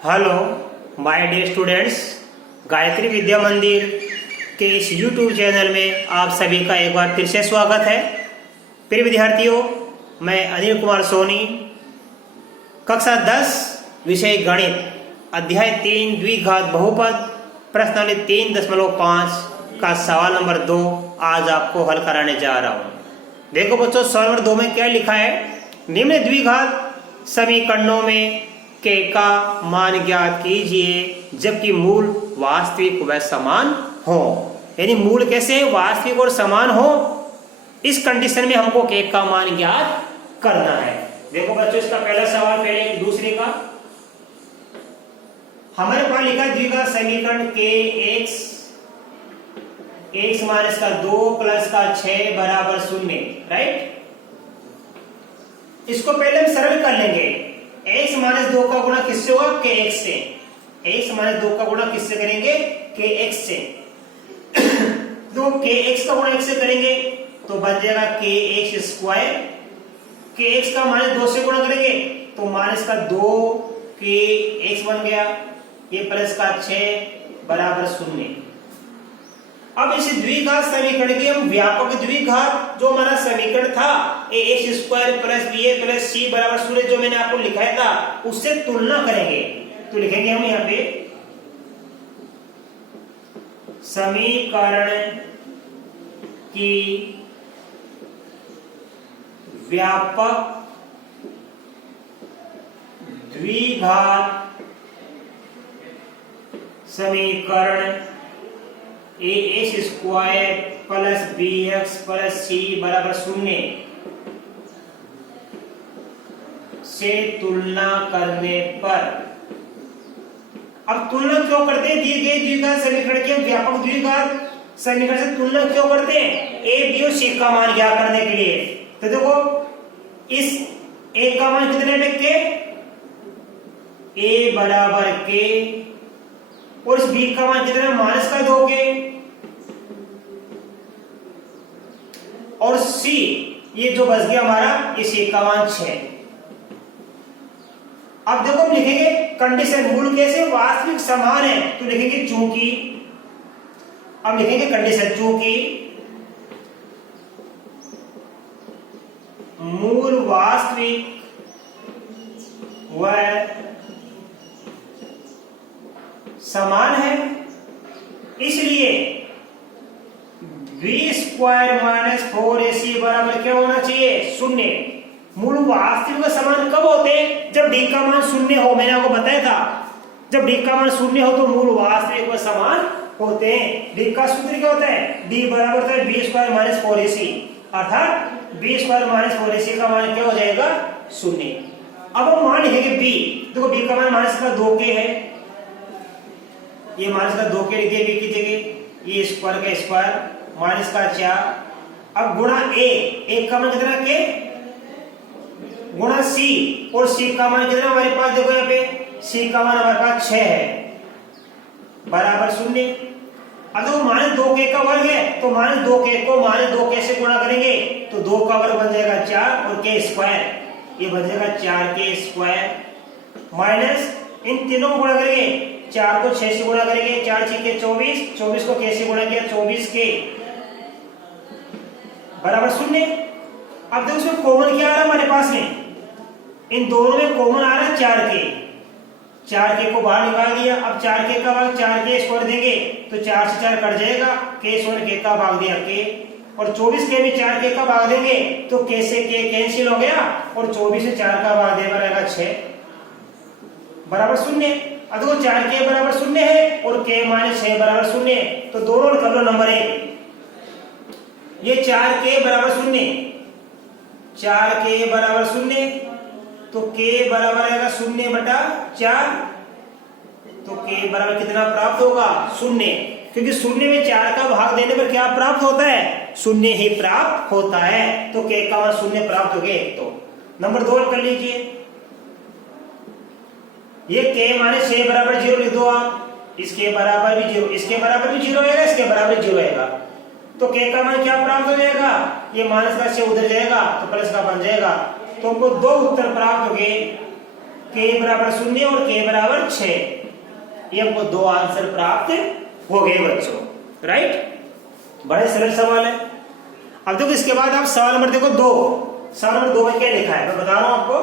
Hello my dear students, Gayatri Vidya Mandir के इस YouTube channel में आप सभी का एक बार फिर से स्वागत है। प्रिय विद्यार्थियों, मैं अनिल कुमार सोनी, कक्षा 10 विषय गणित, अध्याय 3 द्विघात बहुपद, प्रश्नावली 3.5 का सवाल नंबर 2 आज आपको हल कराने जा रहा हूँ। देखो बच्चों, सवाल नंबर 2 में क्या लिखा है। निम्न द्विघात समीकरणों में के का मान ज्ञात कीजिए जबकि मूल वास्तविक व समान हो। यानी मूल कैसे है, वास्तविक और समान हो। इस कंडीशन में हमको के का मान ज्ञात करना है। देखो बच्चों, इसका पहला सवाल पहले दूसरे का हमारे पास लिखा द्विघात समीकरण के x माइनस का 2 प्लस का 6 बराबर 0, राइट। इसको पहले हम सरल कर लेंगे। x माइनस 2 का गुणा किससे होगा, के x से। x माइनस 2 का गुणा किससे करेंगे, के x से। तो के x का गुणा x से करेंगे तो बन जाएगा के एक्स स्क्वायर। के x का माइनस 2 से गुणा करेंगे तो माइनस का 2 के x बन गया, ये प्लस का 6 बराबर 0। अब इस द्विघात समीकरण की हम व्यापक द्विघात जो हमारा समीकरण था ए एक्स स्क्वायर प्लस बी ए प्लस सी बराबर 0 जो मैंने आपको लिखाया था उससे तुलना करेंगे। तो लिखेंगे हम यहाँ पे समीकरण की व्यापक द्विघात समीकरण a x square plus b x plus c बराबर 0 से तुलना करने पर। अब तुलना क्यों करते हैं, दिए गए द्विघात समीकरण के व्यापक द्विघात समीकरण से तुलना क्यों करते हैं, ए बी और सी का मान ज्ञात करने के लिए। तो देखो, इस ए का मान कितने में के, ए बराबर के, और इस बी का मान कितना है, माइनस का 2 के, और सी ये जो बच गया हमारा, ये सी का मान 6। अब देखो हम लिखेंगे कंडीशन, मूल कैसे वास्तविक समान है तो लिखेंगे चूंकि। अब लिखेंगे कंडीशन चूंकि मूल वास्तविक व समान है, इसलिए बी स्क्वायर माइनस 4ac बराबर क्या होना चाहिए, 0। मूल वास्तविक समान कब होते हैं, जब डी का मान 0 हो। मैंने आपको बताया था, जब डी का मान 0 हो तो मूल वास्तविक व समान होते हैं। डी का सूत्र क्या होता है, डी बराबर होता है बी स्क्वायर माइनस 4ac, अर्थात बी स्क्वायर माइनस 4ac का मान क्या हो जाएगा, 0। अब हम मान लिखेंगे बी। देखो बी का मान माइनस का 2 के है, ये माइनस का 2 के लिख दिया बी की जगह, ये स्क्वायर का स्क्वायर माइनस का 4। अब गुणा ए का मान कितना के, गुणा सी, और सी का मान कितना हमारे पास, देखो यहाँ पे सी का मान हमारे पास 6 है बराबर 0। अगर माइनस 2 के का वर्ग है तो माइनस 2 के को माइनस 2 के से गुणा करेंगे तो 2 का वर्ग बन जाएगा 4 और के स्क्वायर, ये बन जाएगा 4 के स्क्वायर माइनस इन तीनों को गुणा करेंगे, 4 को 6 से गुणा करेंगे, 4 6 के 24, 24 को के से गुणा किया 24 के बराबर 0। अब देखो इसमें कॉमन क्या आ रहा है हमारे पास में, इन दोनों में कॉमन आ रहा है 4 के। 4 के को बाहर निकाल दिया। अब 4 के का भाग 4 के स्क्वायर देंगे तो 4 से 4 कट जाएगा, के स्क्वायर के का भाग दिया के, और 24 के में 4 के का भाग देंगे तो के से के कैंसिल हो गया, और 24 से 4 का भाग देगा रहेगा 6 बराबर 0। अब देखो 4 के बराबर 0 है और के माइनस 6 बराबर 0 है, तो दोनों कर लो नंबर 1। ये 4 के बराबर 0, 4 के बराबर 0, तो के बराबर आएगा 0/4, तो के बराबर कितना प्राप्त होगा, 0। क्योंकि 0 में 4 का भाग देने पर क्या प्राप्त होता है, 0 ही प्राप्त होता है, तो के का मान 0 प्राप्त हो गए। तो नंबर 2 कर लीजिए, ये के माइनस 6 बराबर 0 लिख दो आप, इसके बराबर भी 0, इसके बराबर भी 0 आएगा, इसके बराबर 0 आएगा, तो के का मान क्या प्राप्त हो जाएगा, ये माइनस का 6 उधर जाएगा तो प्लस का बन जाएगा। तो हमको 2 उत्तर प्राप्त हो गए, k बराबर 0 और k बराबर 6। ये हमको दो आंसर प्राप्त हो गए बच्चों, राइट। बड़े सरल सवाल है। अब देखो इसके बाद आप सवाल नंबर देखो 2। सवाल नंबर 2 में क्या लिखा है मैं बता रहा हूं आपको।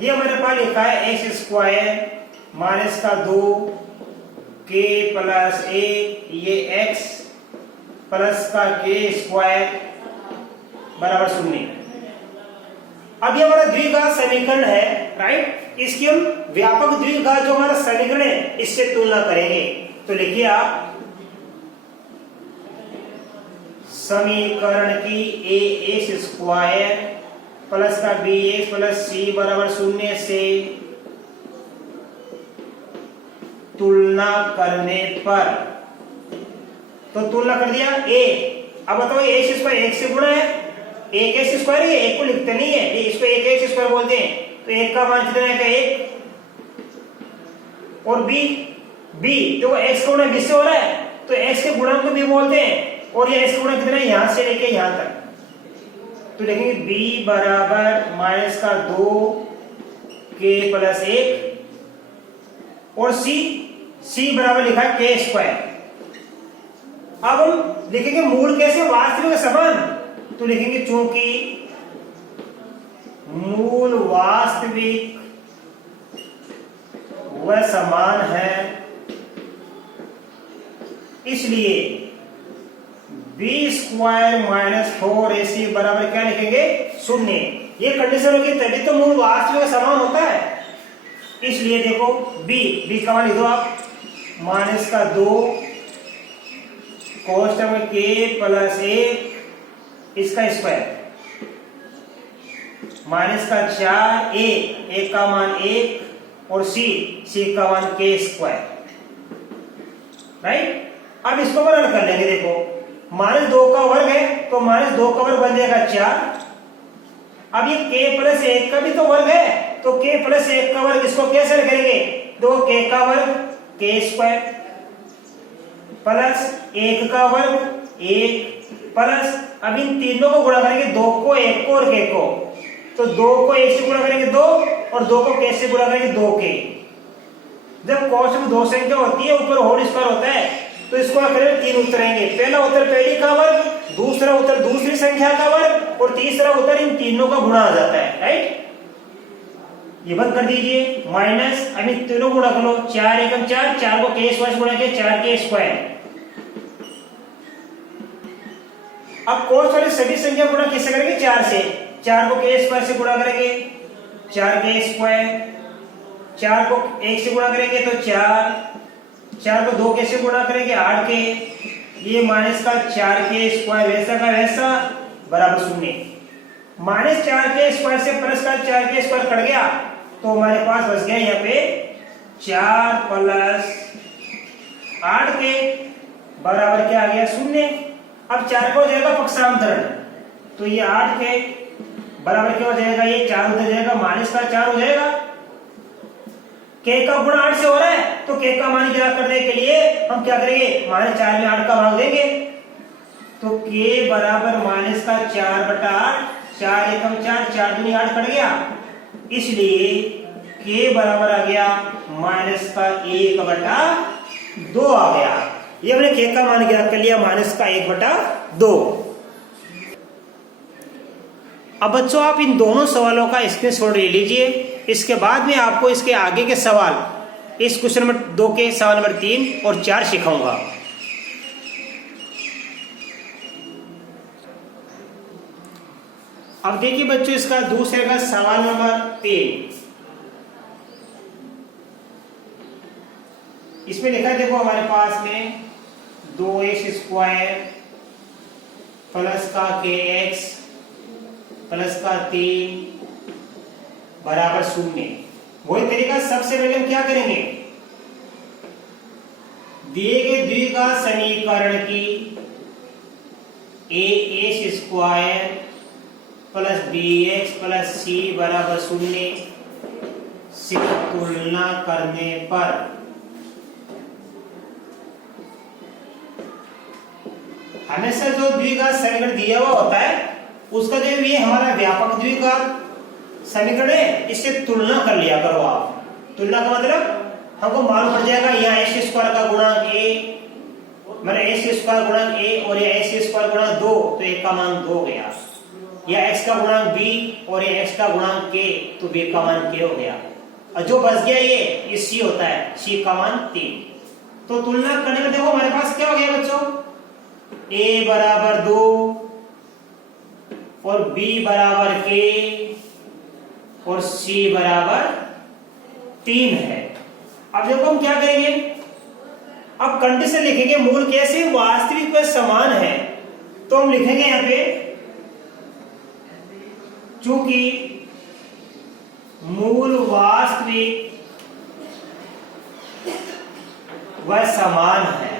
ये हमारे पास लिखा है एक्स स्क्वायर माइनस का 2 k प्लस 1 ये x प्लस का k स्क्वायर बराबर 0। अब ये हमारा द्विघात समीकरण है, राइट। इसकी हम व्यापक द्विघात जो हमारा समीकरण है इससे तुलना करेंगे। तो लिखिए आप समीकरण की ए एक्स स्क्वायर प्लस का बी एक्स प्लस सी बराबर 0 से तुलना करने पर, तो तुलना कर दिया ए। अब बताओ एक्स स्क्वायर एक से गुणा है, एक एक्स स्क्वायर है, एक को लिखते नहीं है, इसको एक एक्स स्क्वायर बोलते हैं। तो एक का मान कितना है, एक। और बी तो एक्स का गुणा बी से हो रहा है तो एक्स के गुणा को बी बोलते हैं। और ये एक्स का गुणा कितना है, यहां से लेके यहां तक। तो लिखेंगे बी बराबर माइनस का 2 k प्लस 1 और सी बराबर लिखा है k स्क्वायर। अब हम लिखेंगे मूल कैसे, वास्तविक समान। तो लिखेंगे चूंकि मूल वास्तविक व समान है इसलिए बी स्क्वायर माइनस 4ac बराबर क्या लिखेंगे, 0। ये कंडीशन होगी तभी तो मूल वास्तविक समान होता है। इसलिए देखो बी का मान लिख दो आप माइनस का 2 कोष्टक में k प्लस 1 इसका स्क्वायर माइनस का 4 a का मान 1 और c का मान k स्क्वायर, राइट। अब इसको वर्ग कर लेंगे। देखो माइनस 2 का वर्ग है तो माइनस 2 का वर्ग बन जाएगा 4। अब ये k प्लस 1 का भी तो वर्ग है तो k प्लस 1 का वर्ग इसको कैसे करेंगे, दो k का वर्ग k स्क्वायर प्लस 1 का वर्ग 1 प्लस, अब इन तीनों को गुणा करेंगे, 2 को 1 को और k को। तो 2 को 1 से गुणा करेंगे 2 और 2 को k से गुणा करेंगे 2k। जब कोष्टक में दो संख्या होती है ऊपर होल स्क्वायर होता है तो इसको करेंगे 3 उत्तर आएंगे। पहला उत्तर पहली का वर्ग, दूसरा उत्तर दूसरी संख्या का वर्ग और तीसरा उत्तर इन तीनों का गुणा आ जाता है, राइट। ये बंद कर दीजिए माइनस, अब इन तीनों गुणा कर लो, 4 एकम 4, 4 को k स्क्वायर गुणा किया 4k स्क्वायर। अब कोष्टक वाली सभी संख्या गुणा किससे करेंगे, 4 से। 4 को k स्क्वायर से गुणा करेंगे 4k स्क्वायर, 4 को 1 से गुणा करेंगे तो 4 को 2 के से गुणा करेंगे 8k। ये माइनस का 4k स्क्वायर वैसा का वैसा बराबर 0। माइनस 4k स्क्वायर से प्लस का 4k स्क्वायर कट गया तो हमारे पास बच गया यहाँ पे 4 प्लस 8k बराबर क्या आ गया, 0। अब 4 का हो जाएगा पक्षांतरण तो ये 8k बराबर क्या हो जाएगा, ये 4 उधर जाएगा माइनस का 4 हो जाएगा। k का गुणा 8 से हो रहा है तो k का मान ज्ञात करने के लिए हम क्या करेंगे, माइनस 4 में 8 का भाग देंगे। तो k बराबर माइनस का 4/8, 4 एकम 4, 4 दूनी 8 कट गया, इसलिए k बराबर आ गया माइनस का 1/2 आ गया। ये हमने k का मान ज्ञात कर लिया माइनस का 1/2। अब बच्चों आप इन दोनों सवालों का स्क्रीनशॉट ले लीजिए। इसके बाद में आपको इसके आगे के सवाल इस क्वेश्चन नंबर 2 के सवाल नंबर 3 और 4 सिखाऊंगा। अब देखिए बच्चों इसका दूसरे का सवाल नंबर 3। इसमें लिखा है, देखो हमारे पास में 2x स्क्वायर प्लस का kx प्लस का 3 बराबर 0। वही तरीका सबसे पहले हम क्या करेंगे, दिए गए द्विघात समीकरण की ax square plus bx plus c बराबर 0 से तुलना करने पर हमेशा जो द्विघात समीकरण दिया हुआ होता है उसका जो ये हमारा व्यापक द्विघात समीकरण है, इससे तुलना कर लिया करो आप। तुलना का मतलब हमको मालूम पड़ जाएगा यहाँ एक्स स्क्वायर का गुणांक ए, मतलब एक्स स्क्वायर गुणांक ए और ये एक्स स्क्वायर गुणांक 2, तो ए का मान 2 गया। या एक्स का गुणांक बी और ये एक्स का गुणांक के, तो बी का मान के हो गया। और जो बच गया ये सी होता है, सी का मान 3। तो तुलना करने में देखो हमारे पास क्या हो गया बच्चों, ए बराबर 2 और बी बराबर के और सी बराबर 3 है। अब देखो हम क्या करेंगे, अब कंडीशन लिखेंगे मूल कैसे वास्तविक व समान है। तो हम लिखेंगे यहां पे चूंकि मूल वास्तविक व समान है।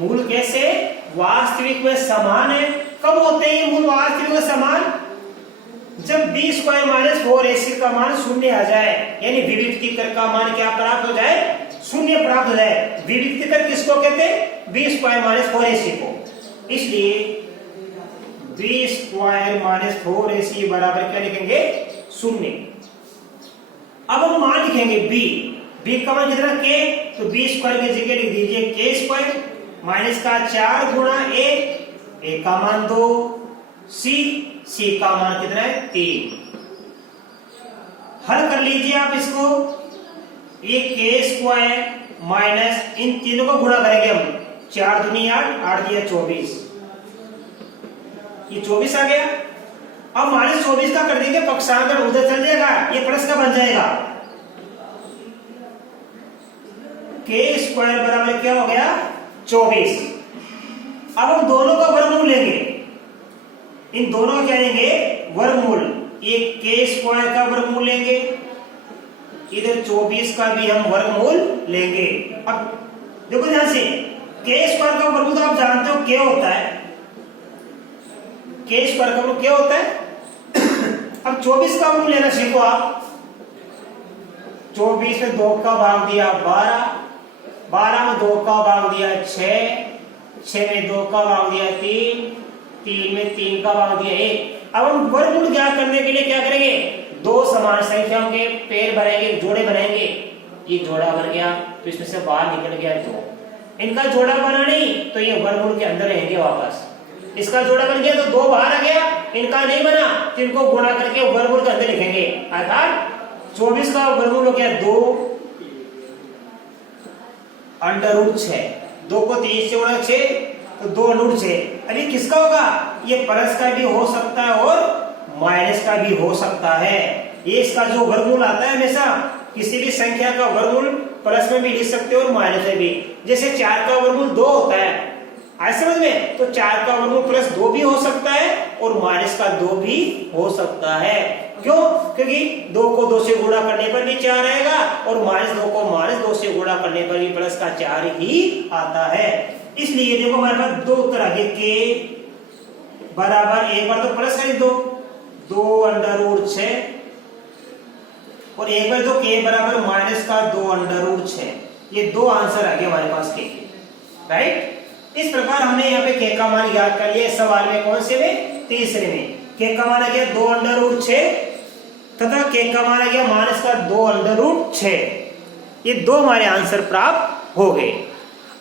मूल कैसे वास्तविक व समान है। कब होते हैं ये मूल वास्तविक व समान, जब बी स्क्वायर माइनस 4ac का मान शून्य आ जाए, यानी विविक्ति कर का मान क्या प्राप्त हो जाए, शून्य प्राप्त हो जाए। विविक्ति कर किसको कहते हैं, बी स्क्वायर माइनस 4ac को। इसलिए बी स्क्वायर माइनस 4ac बराबर क्या लिखेंगे, शून्य। अब हम मान लिखेंगे बी का मान कितना के, तो बी स्क्वायर की जगह लिख दीजिए के स्क्वायर माइनस का 4 गुणा ए का मान 2, सी का मान कितना है 3। हल कर लीजिए आप इसको, ये के स्क्वायर माइनस इन तीनों को गुणा करेंगे हम, 4 दूनी 8, 8 दिया 24, ये 24 आ गया। अब माइनस 24 का कर देंगे पक्षांतर, उधर चल जाएगा, ये प्लस का बन जाएगा। के स्क्वायर बराबर क्या हो गया 24। अब हम दोनों का वर्गमूल लेंगे, इन दोनों का क्या लेंगे वर्गमूल। एक के स्क्वायर का वर्गमूल लेंगे, इधर 24 का भी हम वर्गमूल लेंगे। अब देखो ध्यान से, के स्क्वायर का वर्गमूल तो आप जानते हो क्या होता है, के स्क्वायर का वर्गमूल क्या होता है। अब 24 का वर्गमूल लेना सीखो आप। 24 में 2 का भाग दिया 12, 12 में 2 का भाग दिया 6, 6 में 2 का भाग दिया 3, 3 में 3 का भाग दिया 1। अब हम वर्गमूल ज्ञात करने के लिए क्या करेंगे, दो समान संख्याओं के पेड़ बनाएंगे, जोड़े बनाएंगे। ये जोड़ा बन गया तो इसमें से बाहर निकल गया 2, इनका जोड़ा बना नहीं तो ये वर्गमूल के अंदर रहेंगे वापस। इसका जोड़ा बन गया तो 2 बाहर आ गया, इनका नहीं बना तो इनको गुणा करके वर्गमूल के अंदर लिखेंगे। अर्थात 24 का वर्गमूल हो गया 2 अंडर 6, 2 को 3 से गुणा 6 तो 2 अंडर 6। अभी किसका होगा, ये प्लस का भी हो सकता है और माइनस का भी हो सकता है। ये इसका जो वर्गमूल आता है हमेशा किसी भी संख्या का वर्गमूल प्लस में भी लिख सकते हो और माइनस में भी। जैसे 4 का वर्गमूल 2 होता है, आज समझ में, तो 4 का वर्गमूल प्लस 2 भी हो सकता है और माइनस का 2 भी हो सकता है। क्यों, क्योंकि 2 को 2 से गुणा करने पर भी 4 आएगा और माइनस 2 को माइनस 2 से गुणा करने पर भी प्लस का 4 ही आता है। इसलिए देखो हमारे पास 2 उत्तर आ गए, के बराबर एक बार तो प्लस कर दो 2 अंडर 6 और एक बार तो के बराबर माइनस का 2 अंडर 6। ये 2 आंसर आ गए हमारे पास के, राइट। इस प्रकार हमने यहाँ पे के का मान याद कर लिया। सवाल में कौन से में, तीसरे में के का मान आ गया 2 अंडर 6 तथा के का मान आ गया माइनस का 2 अंडर 6। ये 2 हमारे आंसर प्राप्त हो गए।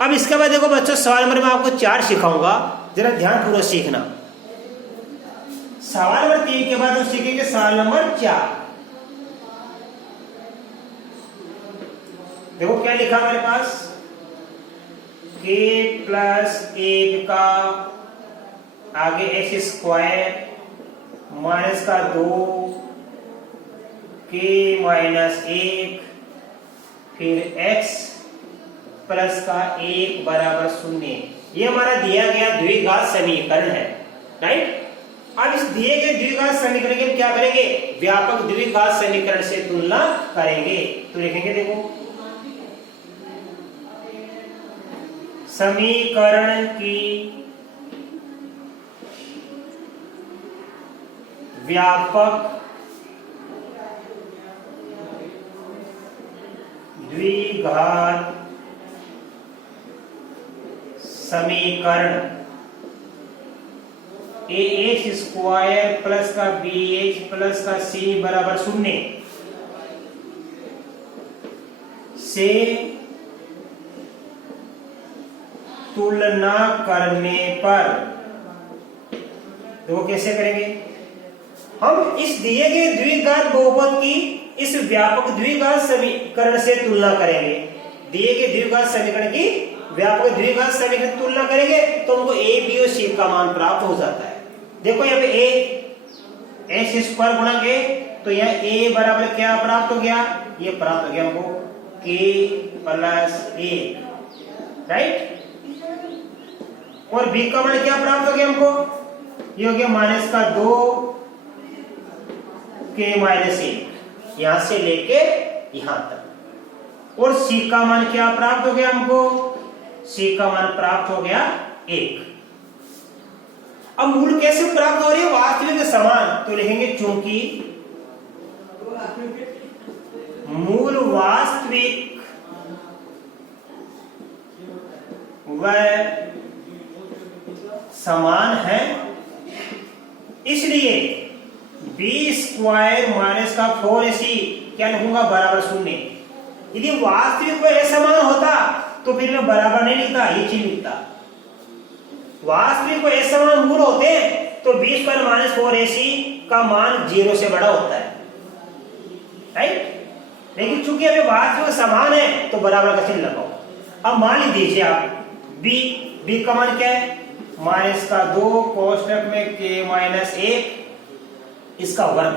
अब इसके बाद देखो बच्चों, सवाल नंबर मैं आपको 4 सिखाऊंगा, जरा ध्यानपूर्वक सीखना। सवाल नंबर 3 के बाद हम सीखेंगे सवाल नंबर 4। देखो क्या लिखा हमारे पास, के प्लस 1 का आगे एक्स स्क्वायर माइनस का 2 के माइनस 1 फिर एक्स प्लस का 1 बराबर 0। ये हमारा दिया गया द्विघात समीकरण है, राइट। अब इस दिए गए द्विघात समीकरण के क्या करेंगे, व्यापक द्विघात समीकरण से तुलना करेंगे। तो लिखेंगे देखो, समीकरण की व्यापक द्विघात समीकरण ए एक्स स्क्वायर प्लस का बी एक्स प्लस का सी बराबर 0 से तुलना करने पर देखो कैसे करेंगे हम इस दिए गए द्विघात बहुपद की इस व्यापक द्विघात समीकरण से तुलना करेंगे। दिए गए द्विघात समीकरण की व्यापक द्विघात समीकरण तुलना करेंगे तो हमको ए बी और सी का मान प्राप्त हो जाता है। देखो यहाँ पे ए एक्स स्क्वायर गुणा के तो यहाँ ए बराबर क्या प्राप्त हो गया, ये प्राप्त हो गया हमको के प्लस ए, राइट। और बी का मान क्या प्राप्त हो गया हमको, ये हो गया माइनस का 2 के माइनस 1 यहां से लेके यहां तक। और सी का मान क्या प्राप्त हो गया हमको, सी का मान प्राप्त हो गया 1। अब मूल कैसे प्राप्त हो रही है, वास्तविक समान, तो लिखेंगे चूंकि मूल वास्तविक व समान है इसलिए बी स्क्वायर माइनस का 4ac क्या लिखूंगा बराबर 0। यदि वास्तविक व समान होता तो फिर मैं बराबर नहीं लिखता, ये चीज लिखता। वास्तविक व समान मूल होते हैं तो बी स्क्वायर माइनस 4ac का मान 0 से बड़ा होता है, राइट। लेकिन चूंकि अभी वास्तविक समान है तो बराबर का चिन्ह लगाओ। अब मान लीजिए आप बी का मान क्या है, माइनस का 2 कोष्टक में के माइनस 1 इसका वर्ग,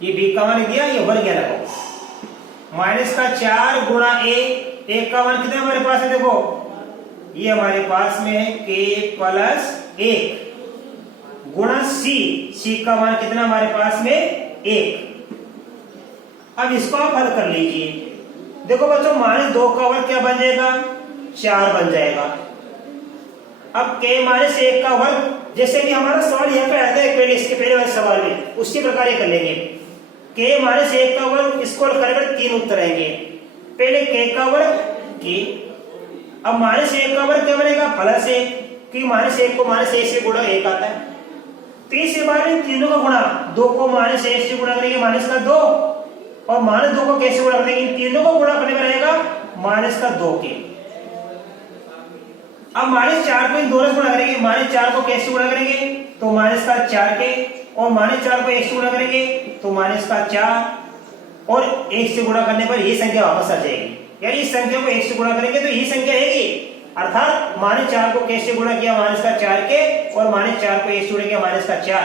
ये बी का मान दिया, ये वर्ग क्या लगाओ। माइनस का 4 गुणा ए का मान कितना हमारे पास है, देखो ये हमारे पास में है के प्लस 1 गुणा सी का मान कितना हमारे पास में 1। अब इसको आप हल कर लीजिए। देखो बच्चों माइनस 2 का वर्ग क्या बन जाएगा, 4 बन जाएगा। अब के माइनस 1 का वर्ग, जैसे कि हमारा सवाल यहाँ पे आता है पहले, इसके पहले वाले सवाल में उसी प्रकार ये कर लेंगे। के माइनस 1 का वर्ग इसको करेंगे 3 उत्तर आएंगे। पहले के का वर्ग के, अब माइनस 1 का वर्ग क्या बनेगा प्लस 1, क्योंकि माइनस 1 को माइनस 1 से गुणा 1 आता है। 30 के बाद तीनों का गुणा, 2 को माइनस 1 से गुणा करेंगे माइनस का 2, और माइनस 2 को कैसे गुणा करेंगे, तीनों को गुणा करने में रहेगा माइनस का 2 के। अब माइनस 4 को इन दोनों से गुणा करेंगे, माइनस 4 को कैसे गुणा करेंगे तो माइनस का 4 के, और माइनस 4 को 1 से गुणा करेंगे तो माइनस का 4, और 1 से गुणा करने पर ये संख्या वापस आ जाएगी। यानी इस संख्या को 1 से गुणा करेंगे तो ये संख्या आएगी, अर्थात माइनस 4 को कैसे गुणा किया माइनस का 4 के, और माइनस 4 को 1 से गुणा किया माइनस का 4।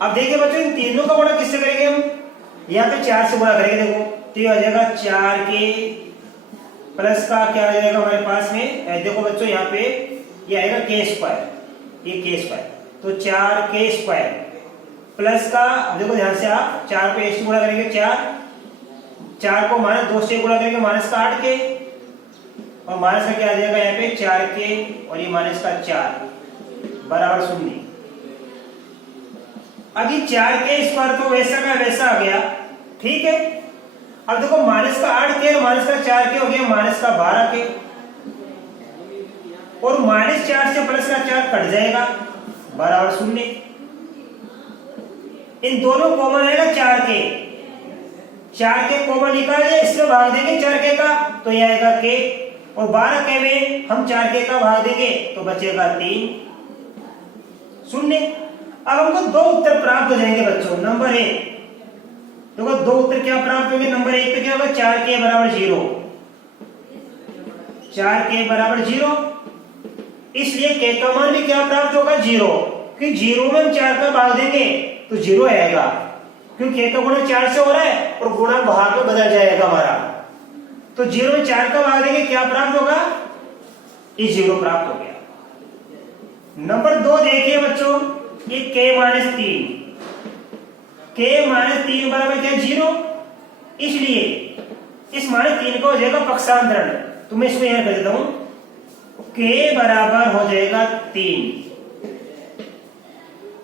अब देखिए बच्चों इन तीनों का गुणा किससे करेंगे हम, यहाँ पे 4 से गुणा करेंगे। देखो तो ये आ जाएगा 4 के प्लस का क्या आ जाएगा हमारे पास में, देखो बच्चों यहाँ पे ये आएगा के स्क्वायर, ये के स्क्वायर, तो 4 के स्क्वायर प्लस का, देखो ध्यान से आप 4 को 1 से गुणा करेंगे 4 को माइनस 2 से गुणा करेंगे माइनस का 8 के, और माइनस का क्या आ जाएगा यहाँ पे 4 के, और ये माइनस का 4 बराबर 0। अभी 4 के स्क्वायर तो वैसा का वैसा आ गया, ठीक है। अब देखो माइनस का 8 के माइनस का 4 के हो गया माइनस का 12 के, और माइनस 4 से प्लस का 4 कट जाएगा बराबर 0। इन दोनों कॉमन आएगा 4 के कॉमन निकाले, इसमें भाग देंगे 4 के का तो ये आएगा के, और 12 के में हम 4 के का भाग देंगे तो बचेगा 3 0। अब हमको 2 उत्तर प्राप्त हो जाएंगे बच्चों। नंबर 1 देखो 2 उत्तर क्या प्राप्त होंगे, नंबर 1 पे क्या होगा 4 के बराबर 0, 4 के बराबर 0, इसलिए के का मान भी क्या प्राप्त होगा 0, क्योंकि 0 में हम 4 का भाग देंगे तो 0 आएगा, क्योंकि के का गुणा 4 से हो रहा है और गुणा भाग में बदल जाएगा हमारा, तो 0 में 4 का भाग देंगे क्या प्राप्त होगा, ये 0 प्राप्त हो गया। नंबर 2 देखिए बच्चों, ये के माइनस 3, के माइनस 3 बराबर क्या 0, इसलिए इस माइनस 3 का हो जाएगा पक्षांतरण, तो मैं इसको यहां कर देता हूं, के बराबर हो जाएगा 3,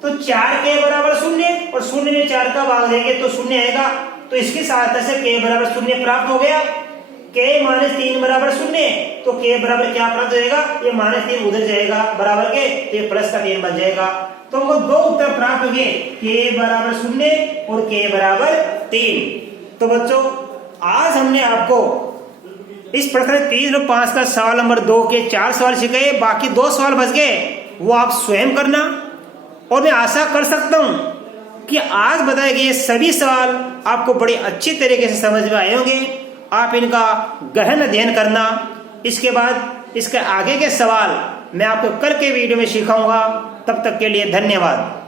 तो 4 के बराबर 0, और 0 में 4 का भाग देंगे तो 0 आएगा, तो इसकी सहायता से के बराबर 0 प्राप्त हो गया। k माइनस 3 बराबर 0, तो k बराबर क्या प्राप्त होगा, ये माइनस 3 उधर जाएगा बराबर के, तो ये प्लस का 3 बन जाएगा। तो हमको दो उत्तर प्राप्त होंगे, k बराबर 0 और k बराबर 3। तो बच्चों आज हमने आपको इस प्रश्न 3 और 5 का सवाल नंबर 2 के 4 सवाल सिखाए, बाकी 2 सवाल बच गए, वो आप स्वयं करना। और मैं आशा कर सकता हूं कि आज बताए गए सभी सवाल आपको बड़ी अच्छी तरीके से समझ में आए होंगे। आप इनका गहन अध्ययन करना। इसके बाद इसके आगे के सवाल मैं आपको कल के वीडियो में सिखाऊंगा। तब तक के लिए धन्यवाद।